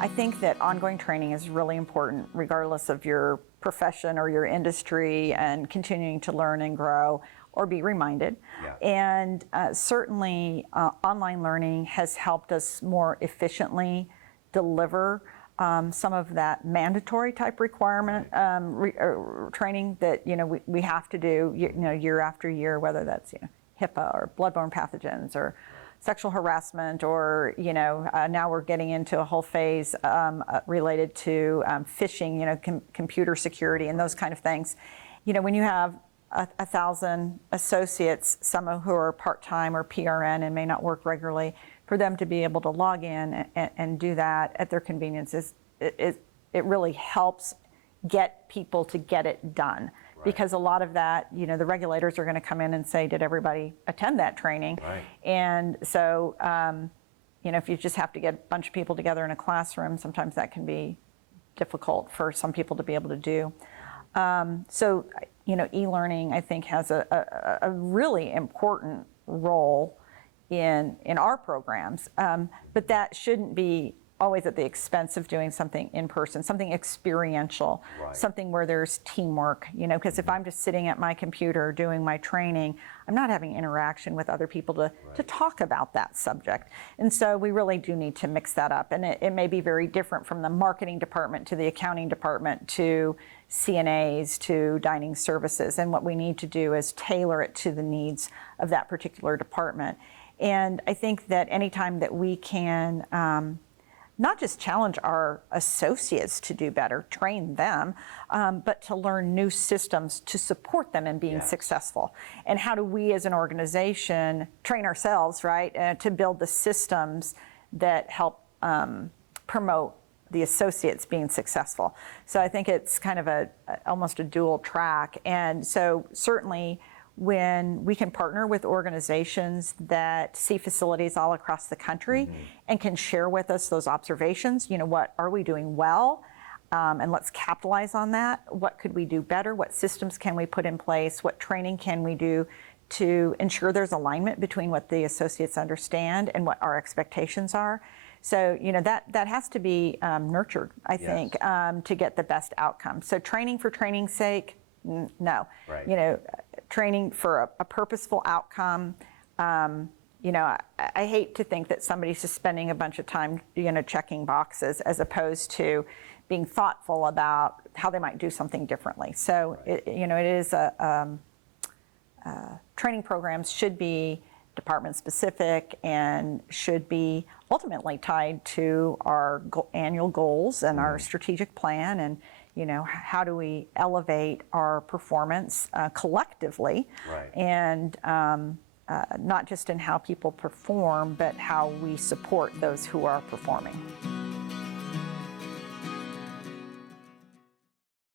I think that ongoing training is really important regardless of your profession or your industry, and continuing to learn and grow or be reminded. Yeah. And certainly online learning has helped us more efficiently deliver some of that mandatory type requirement training that we have to do year after year, whether that's HIPAA or bloodborne pathogens or sexual harassment, or now we're getting into a whole phase related to phishing, computer security and those kind of things. When you have 1,000 associates, some of who are part-time or PRN and may not work regularly, for them to be able to log in and do that at their convenience it really helps get people to get it done. Right. Because a lot of that, the regulators are going to come in and say, did everybody attend that training? Right. And so, if you just have to get a bunch of people together in a classroom, sometimes that can be difficult for some people to be able to do. So, e-learning, I think, has a really important role in our programs, but that shouldn't be always at the expense of doing something in person, something experiential, right. Something where there's teamwork, because if I'm just sitting at my computer doing my training, I'm not having interaction with other people to talk about that subject. And so we really do need to mix that up. And it may be very different from the marketing department to the accounting department to CNAs to dining services. And what we need to do is tailor it to the needs of that particular department. And I think that anytime that we can not just challenge our associates to do better, train them, but to learn new systems to support them in being successful. And how do we as an organization train ourselves, right, to build the systems that help promote the associates being successful. So I think it's kind of almost a dual track. And so certainly when we can partner with organizations that see facilities all across the country and can share with us those observations, what are we doing well? And let's capitalize on that. What could we do better? What systems can we put in place? What training can we do to ensure there's alignment between what the associates understand and what our expectations are? So, that has to be nurtured, I think, to get the best outcome. So training for training's sake, no. Right. Training for a purposeful outcome. I hate to think that somebody's just spending a bunch of time, checking boxes as opposed to being thoughtful about how they might do something differently. So, it is training programs should be department specific and should be ultimately tied to our annual goals and our strategic plan, and how do we elevate our performance collectively, and not just in how people perform, but how we support those who are performing.